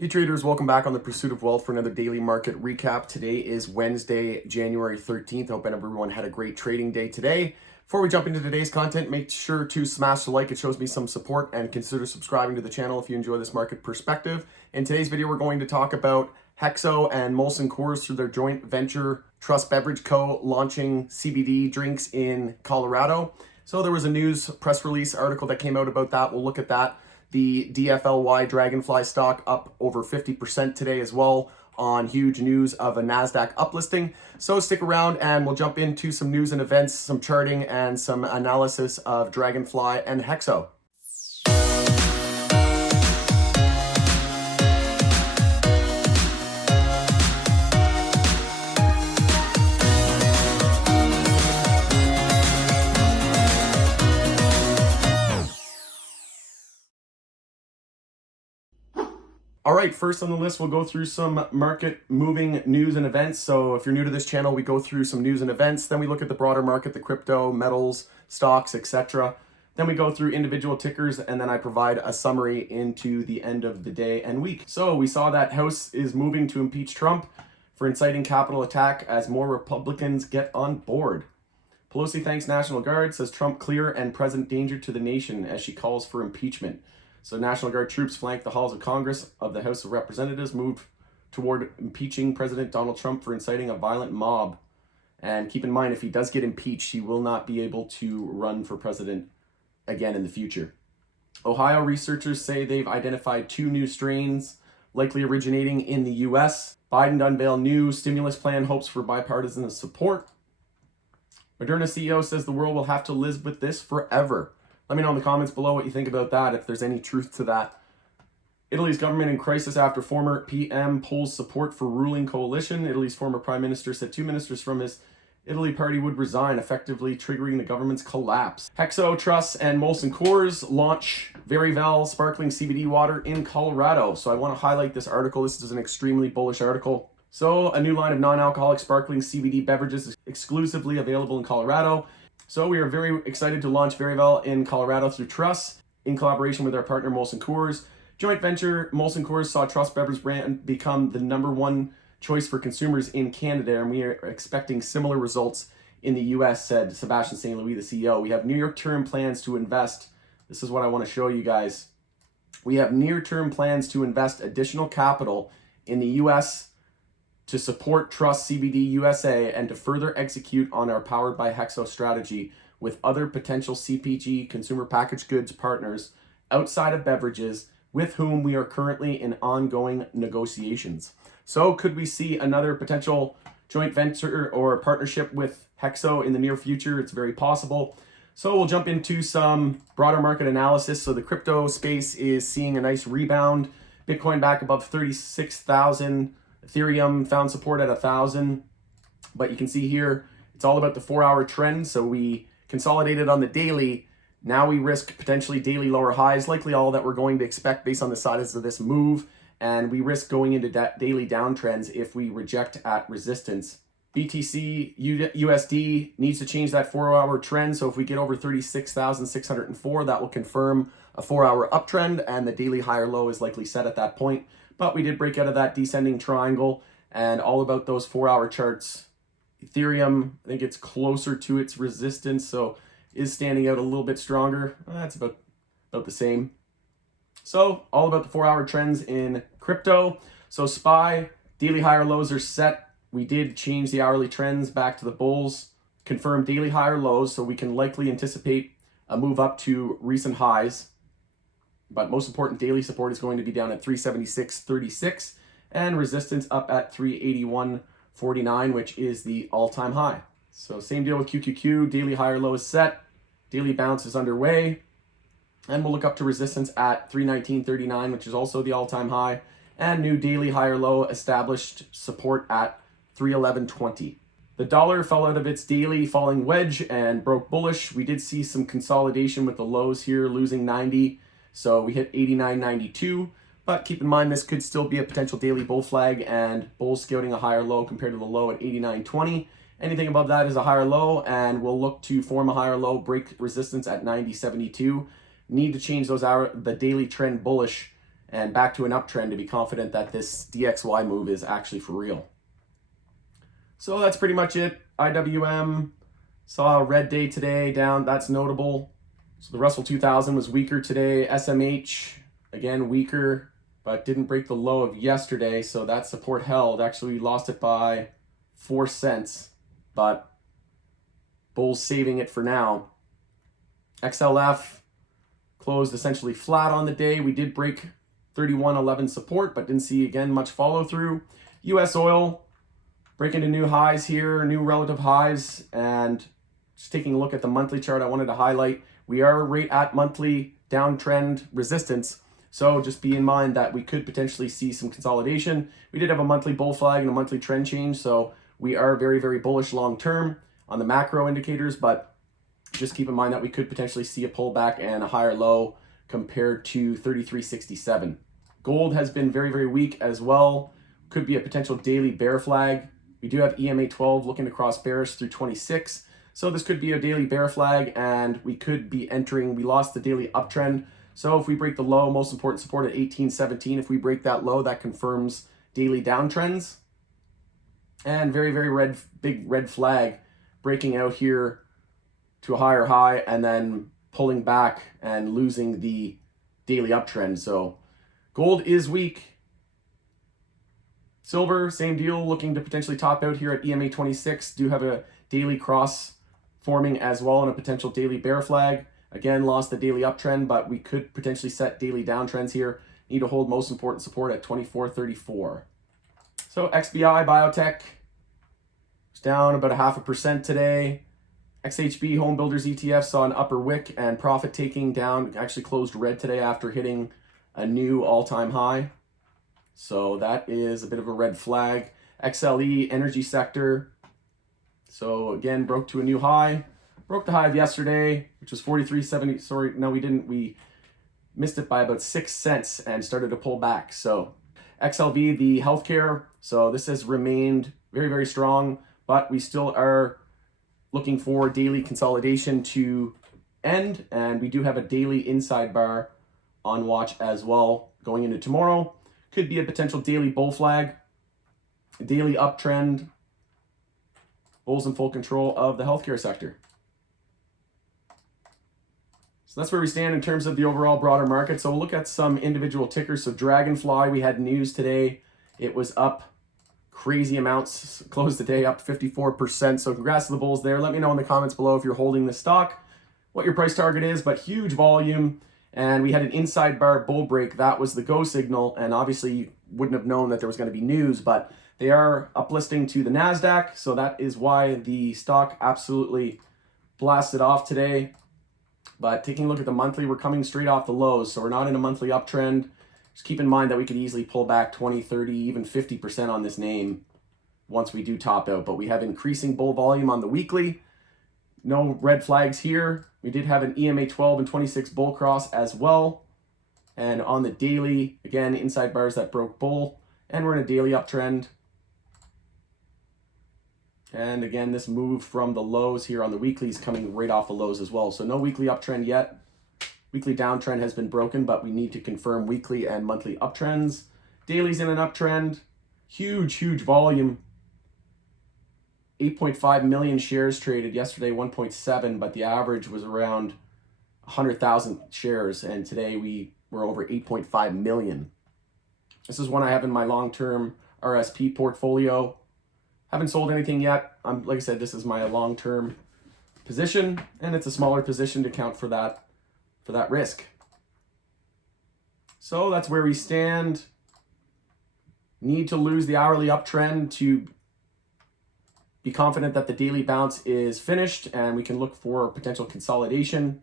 Hey traders, welcome back on the Pursuit of Wealth for another daily market recap. Today is Wednesday, January 13th. Hope everyone had a great trading day today. Before we jump into today's content, make sure to smash the like. It shows me some support, and consider subscribing to the channel if you enjoy this market perspective. In today's video, we're going to talk about HEXO and Molson Coors through their joint venture Truss Beverage Co. launching CBD drinks in Colorado. So there was a news press release article that came out about that. We'll look at that. The DFLY Draganfly stock up over 50% today as well on huge news of a NASDAQ uplisting. So stick around and we'll jump into some news and events, some charting, and some analysis of Draganfly and HEXO. All right, first on the list, we'll go through some market moving news and events. So if you're new to this channel, we go through some news and events. Then we look at the broader market, the crypto, metals, stocks, etc. Then we go through individual tickers, and then I provide a summary into the end of the day and week. So we saw that House is moving to impeach Trump for inciting capital attack as more Republicans get on board. Pelosi thanks National Guard, says Trump clear and present danger to the nation as she calls for impeachment. So National Guard troops flank the halls of Congress of the House of Representatives, move toward impeaching President Donald Trump for inciting a violent mob. And keep in mind, if he does get impeached, he will not be able to run for president again in the future. Ohio researchers say they've identified 2 new strains likely originating in the U.S. Biden to unveil new stimulus plan, hopes for bipartisan support. Moderna CEO says the world will have to live with this forever. Let me know in the comments below what you think about that, if there's any truth to that. Italy's government in crisis after former PM pulls support for ruling coalition. Italy's former prime minister said 2 ministers from his Italy party would resign, effectively triggering the government's collapse. HEXO, Truss, and Molson Coors launch Veryvell Sparkling CBD Water in Colorado. So I want to highlight this article. This is an extremely bullish article. So a new line of non-alcoholic sparkling CBD beverages is exclusively available in Colorado. So we are very excited to launch Veryvell in Colorado through Truss in collaboration with our partner Molson Coors. Joint venture Molson Coors saw Truss Beverage brand become the #1 choice for consumers in Canada, and we are expecting similar results in the US, said Sebastian St. Louis, the CEO. We have near-term plans to invest. This is what I want to show you guys. We have near-term plans to invest additional capital in the US to support Truss CBD USA and to further execute on our Powered by HEXO strategy with other potential CPG, consumer packaged goods partners outside of beverages with whom we are currently in ongoing negotiations. So could we see another potential joint venture or partnership with HEXO in the near future? It's very possible. So we'll jump into some broader market analysis. So the crypto space is seeing a nice rebound. Bitcoin back above 36,000. Ethereum found support at 1,000, but you can see here, it's all about the 4-hour trend. So we consolidated on the daily. Now we risk potentially daily lower highs, likely all that we're going to expect based on the size of this move. And we risk going into daily downtrends if we reject at resistance. BTC USD needs to change that 4-hour trend. So if we get over 36,604, that will confirm a 4-hour uptrend, and the daily higher low is likely set at that point. But we did break out of that descending triangle, and all about those 4-hour charts. Ethereum, I think it's closer to its resistance, so is standing out a little bit stronger. That's about the same. So all about the 4-hour trends in crypto. So SPY, daily higher lows are set. We did change the hourly trends back to the bulls, confirm daily higher lows, so we can likely anticipate a move up to recent highs. But most important, daily support is going to be down at 376.36 and resistance up at 381.49, which is the all-time high. So same deal with QQQ, daily higher low is set, daily bounce is underway, and we'll look up to resistance at 319.39, which is also the all-time high, and new daily higher low established support at 311.20. The dollar fell out of its daily falling wedge and broke bullish. We did see some consolidation with the lows here, losing 90. So we hit 89.92, but keep in mind this could still be a potential daily bull flag, and bulls scouting a higher low compared to the low at 89.20. Anything above that is a higher low, and we'll look to form a higher low, break resistance at 90.72. Need to change those the daily trend bullish and back to an uptrend to be confident that this DXY move is actually for real. So that's pretty much it. IWM saw a red day today, down. That's notable. So the Russell 2000 was weaker today. SMH, again, weaker, but didn't break the low of yesterday. So that support held. Actually, we lost it by 4 cents, but bulls saving it for now. XLF closed essentially flat on the day. We did break 31.11 support, but didn't see, again, much follow through. US oil breaking to new highs here, new relative highs. And just taking a look at the monthly chart, I wanted to highlight we are right at monthly downtrend resistance. So just be in mind that we could potentially see some consolidation. We did have a monthly bull flag and a monthly trend change. So we are very, very bullish long term on the macro indicators, but just keep in mind that we could potentially see a pullback and a higher low compared to 33.67. Gold has been very, very weak as well. Could be a potential daily bear flag. We do have EMA 12 looking to cross bearish through 26. So this could be a daily bear flag, and we could be entering, we lost the daily uptrend. So if we break the low, most important support at 18.17, if we break that low, that confirms daily downtrends. And very, very big red flag breaking out here to a higher high and then pulling back and losing the daily uptrend. So gold is weak. Silver, same deal, looking to potentially top out here at EMA 26. Do have a daily cross forming as well and a potential daily bear flag. Again, lost the daily uptrend, but we could potentially set daily downtrends here. Need to hold most important support at 24.34. So XBI Biotech is down about 0.5% today. XHB Home Builders ETF saw an upper wick and profit taking down, actually closed red today after hitting a new all-time high. So that is a bit of a red flag. XLE Energy Sector, so again, broke to a new high. Broke the high of yesterday, which was 43.70. Sorry, no, we didn't. We missed it by about 6 cents and started to pull back. So XLV, the healthcare, so this has remained very, very strong, but we still are looking for daily consolidation to end, and we do have a daily inside bar on watch as well going into tomorrow. Could be a potential daily bull flag, a daily uptrend, bulls in full control of the healthcare sector. So that's where we stand in terms of the overall broader market. So we'll look at some individual tickers. So Draganfly, we had news today. It was up crazy amounts, closed the day up 54%. So congrats to the bulls there. Let me know in the comments below if you're holding the stock, what your price target is, but huge volume. And we had an inside bar bull break. That was the go signal. And obviously you wouldn't have known that there was going to be news, but they are uplisting to the NASDAQ. So that is why the stock absolutely blasted off today. But taking a look at the monthly, we're coming straight off the lows. So we're not in a monthly uptrend. Just keep in mind that we could easily pull back 20, 30, even 50% on this name once we do top out. But we have increasing bull volume on the weekly. No red flags here. We did have an EMA 12 and 26 bull cross as well. And on the daily, again, inside bars that broke bull. And we're in a daily uptrend. And again, this move from the lows here on the weekly is coming right off the lows as well. So no weekly uptrend yet. Weekly downtrend has been broken, but we need to confirm weekly and monthly uptrends. Daily's in an uptrend. Huge, huge volume. 8.5 million shares traded yesterday, 1.7, but the average was around 100,000 shares. And today we were over 8.5 million. This is one I have in my long-term RSP portfolio. Haven't sold anything yet. Like I said, this is my long-term position, and it's a smaller position to account for that risk. So that's where we stand. Need to lose the hourly uptrend to be confident that the daily bounce is finished and we can look for potential consolidation.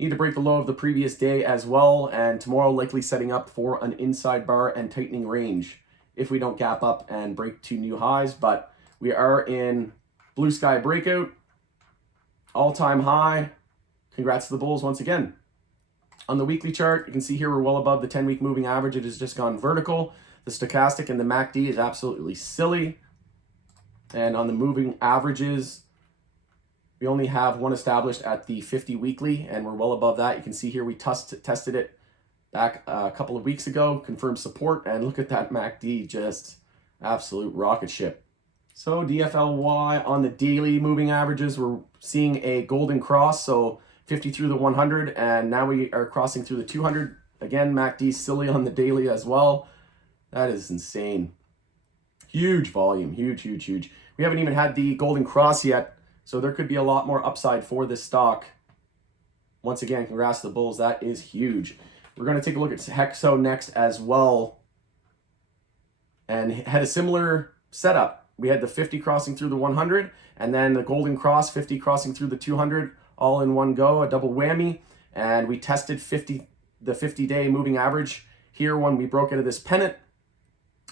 Need to break the low of the previous day as well, and tomorrow likely setting up for an inside bar and tightening range if we don't gap up and break to new highs. But we are in blue sky breakout, all-time high. Congrats to the bulls once again. On the weekly chart, you can see here we're well above the 10-week moving average. It has just gone vertical. The stochastic and the MACD is absolutely silly. And on the moving averages, we only have one established at the 50 weekly, and we're well above that. You can see here we tested it back a couple of weeks ago, confirmed support, and look at that MACD, just absolute rocket ship. So DFLY on the daily moving averages, we're seeing a golden cross, so 50 through the 100, and now we are crossing through the 200. Again, MACD silly on the daily as well. That is insane. Huge volume, huge, huge, huge. We haven't even had the golden cross yet, so there could be a lot more upside for this stock. Once again, congrats to the bulls. That is huge. We're going to take a look at HEXO next as well, and had a similar setup. We had the 50 crossing through the 100, and then the golden cross, 50 crossing through the 200, all in one go, a double whammy. And we tested the 50-day moving average here when we broke into this pennant.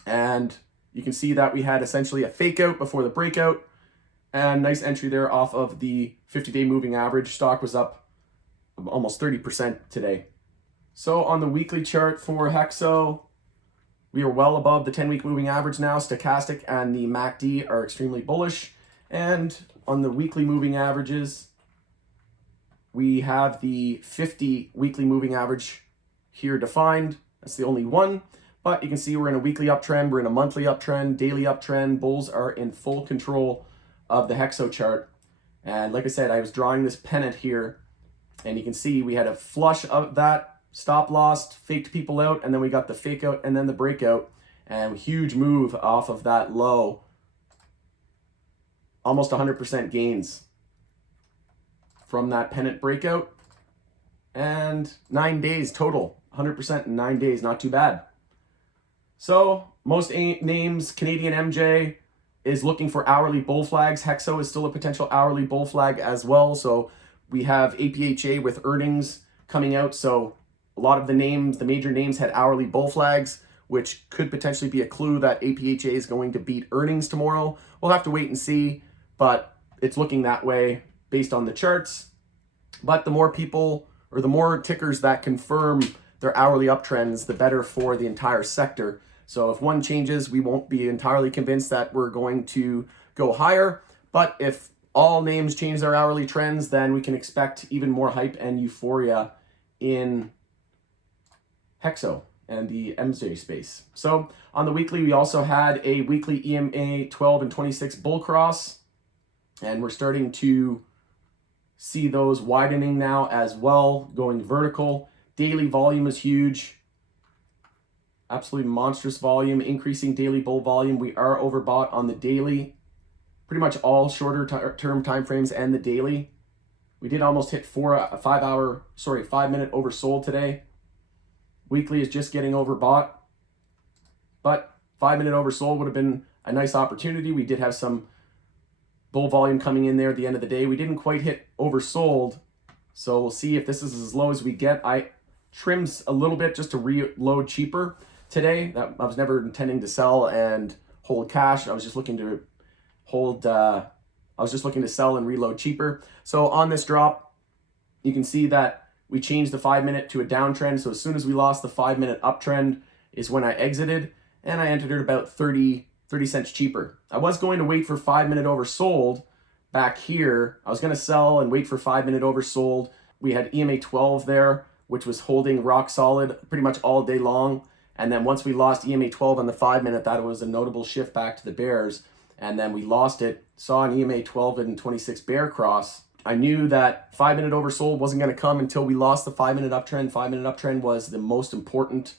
And you can see that we had essentially a fake out before the breakout, and nice entry there off of the 50-day moving average. Stock was up almost 30% today. So on the weekly chart for HEXO, we are well above the 10-week moving average now. Stochastic and the MACD are extremely bullish. And on the weekly moving averages, we have the 50 weekly moving average here defined. That's the only one. But you can see we're in a weekly uptrend, we're in a monthly uptrend, daily uptrend. Bulls are in full control of the HEXO chart. And like I said, I was drawing this pennant here, and you can see we had a flush of that, stop loss, faked people out, and then we got the fake out and then the breakout, and huge move off of that low. Almost 100% gains from that pennant breakout, and 9 days total, 100% in 9 days, not too bad. So most names, Canadian MJ is looking for hourly bull flags. HEXO is still a potential hourly bull flag as well. So we have APHA with earnings coming out. So a lot of the names, the major names, had hourly bull flags, which could potentially be a clue that APHA is going to beat earnings tomorrow. We'll have to wait and see, but it's looking that way based on the charts. But the more people, or the more tickers that confirm their hourly uptrends, the better for the entire sector. So if one changes, we won't be entirely convinced that we're going to go higher. But if all names change their hourly trends, then we can expect even more hype and euphoria in HEXO and the MJ space. So on the weekly, we also had a weekly EMA 12 and 26 bull cross, and we're starting to see those widening now as well, going vertical. Daily volume is huge. Absolutely monstrous volume, increasing daily bull volume. We are overbought on the daily, pretty much all shorter term timeframes and the daily. We did almost hit 5 minute oversold today. Weekly is just getting overbought, but 5 minute oversold would have been a nice opportunity. We did have some bull volume coming in there at the end of the day. We didn't quite hit oversold, so we'll see if this is as low as we get. I trimmed a little bit just to reload cheaper today. That I was never intending to sell and hold cash. I was just looking to sell and reload cheaper. So on this drop, you can see that we changed the 5 minute to a downtrend. So as soon as we lost the 5 minute uptrend is when I exited, and I entered it about 30 cents cheaper. I was going to wait for 5 minute oversold back here. I was going to sell and wait for 5 minute oversold. We had EMA 12 there, which was holding rock solid pretty much all day long. And then once we lost EMA 12 on the 5 minute, that was a notable shift back to the bears. And then we lost it, saw an EMA 12 and 26 bear cross. I knew that 5 minute oversold wasn't going to come until we lost the 5 minute uptrend. 5 minute uptrend was the most important.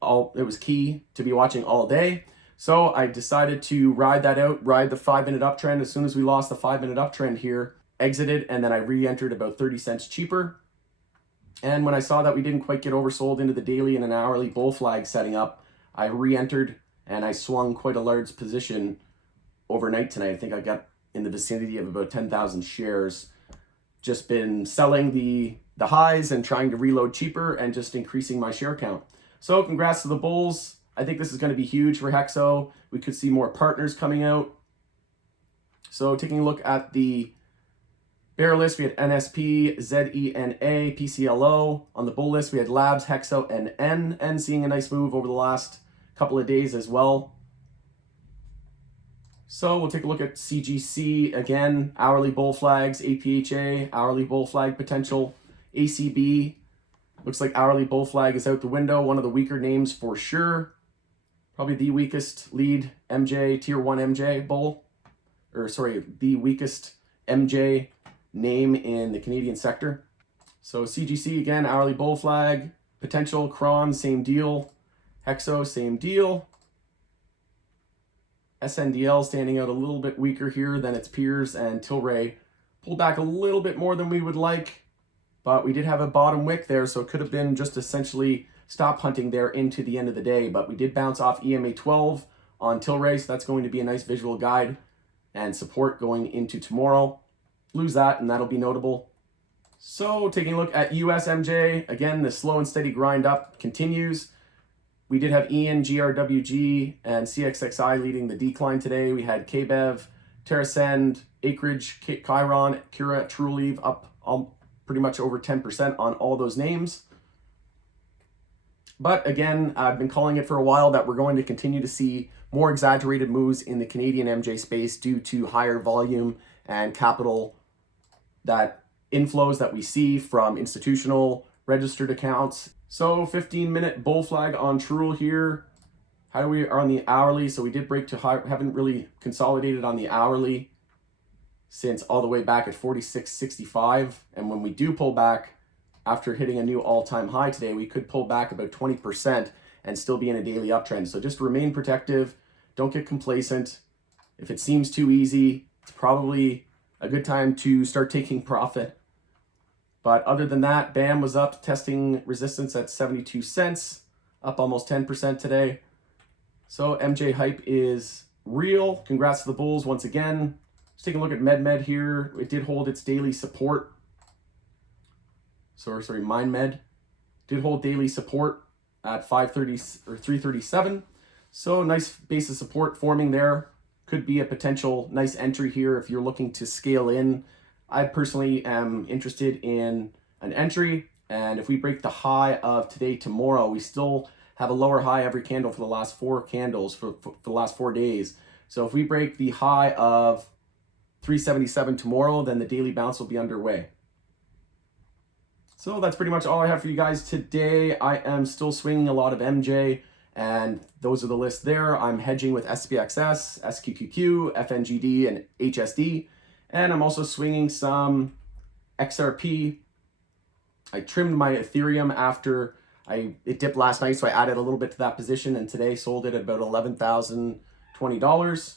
It was key to be watching all day. So I decided to ride that out, ride the 5 minute uptrend. As soon as we lost the 5 minute uptrend here, exited, and then I re-entered about 30 cents cheaper. And when I saw that we didn't quite get oversold into the daily and an hourly bull flag setting up, I re-entered and I swung quite a large position overnight tonight. I think I got in the vicinity of about 10,000 shares. Just been selling the highs and trying to reload cheaper and just increasing my share count. So congrats to the bulls. I think this is going to be huge for HEXO. We could see more partners coming out. So taking a look at the bear list, we had NSP, ZENA, PCLO. On the bull list, we had Labs, HEXO, and N seeing a nice move over the last couple of days as well. So we'll take a look at CGC again, hourly bull flags, APHA, hourly bull flag potential, ACB, Looks like hourly bull flag is out the window. One of the weaker names for sure. Probably the weakest lead MJ, tier 1 MJ bull. Or sorry, the weakest MJ name in the Canadian sector. So CGC again, hourly bull flag. Potential, Cron, same deal. HEXO, same deal. SNDL standing out a little bit weaker here than its peers, and Tilray pulled back a little bit more than we would like, but we did have a bottom wick there, so it could have been just essentially stop hunting there into the end of the day, but we did bounce off EMA 12 on Tilray, so that's going to be a nice visual guide and support going into tomorrow. Lose that, and that'll be notable. So taking a look at US MJ, again, the slow and steady grind up continues. We did have Ian, GRWG, and CXXI leading the decline today. We had KBev, TerraSend, Acreage, Chiron, Kira, Trulieve up pretty much over 10% on all those names. But again, I've been calling it for a while that we're going to continue to see more exaggerated moves in the Canadian MJ space due to higher volume and capital that inflows that we see from institutional registered accounts. So 15-minute bull flag on Truel here. How do we are on the hourly? So we did break to high, haven't really consolidated on the hourly since all the way back at 46.65. And when we do pull back after hitting a new all-time high today, we could pull back about 20% and still be in a daily uptrend. So just remain protective. Don't get complacent. If it seems too easy, it's probably a good time to start taking profit. But other than that, BAM was up, testing resistance at 72 cents, up almost 10% today. So MJ hype is real. Congrats to the bulls once again. Let's take a look at MedMed here. It did hold its daily support. Sorry, MindMed did hold daily support at 530 or 337. So nice base of support forming there. Could be a potential nice entry here if you're looking to scale in. I personally am interested in an entry, and if we break the high of today, tomorrow, we still have a lower high every candle for the last 4 candles for the last 4 days. So if we break the high of 377 tomorrow, then the daily bounce will be underway. So that's pretty much all I have for you guys today. I am still swinging a lot of MJ, and those are the lists there. I'm hedging with SPXS, SQQQ, FNGD, and HSD. And I'm also swinging some XRP. I trimmed my Ethereum after it dipped last night, so I added a little bit to that position, and today sold it at about $11,020.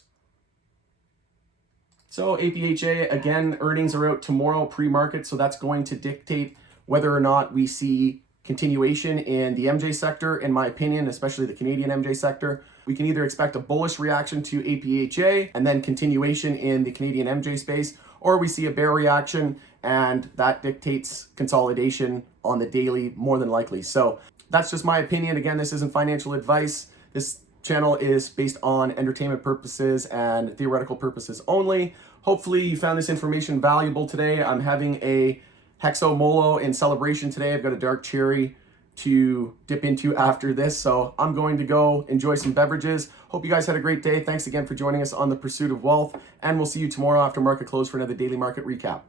So APHA, again, earnings are out tomorrow pre-market, so that's going to dictate whether or not we see continuation in the MJ sector, in my opinion, especially the Canadian MJ sector. We can either expect a bullish reaction to APHA and then continuation in the Canadian MJ space, or we see a bear reaction and that dictates consolidation on the daily more than likely. So that's just my opinion. Again, this isn't financial advice. This channel is based on entertainment purposes and theoretical purposes only. Hopefully you found this information valuable today. I'm having a HEXO Molo in celebration today. I've got a dark cherry to dip into after this, so I'm going to go enjoy some beverages. Hope you guys had a great day. Thanks again for joining us on The Pursuit of Wealth, and we'll see you tomorrow after market close for another daily market recap.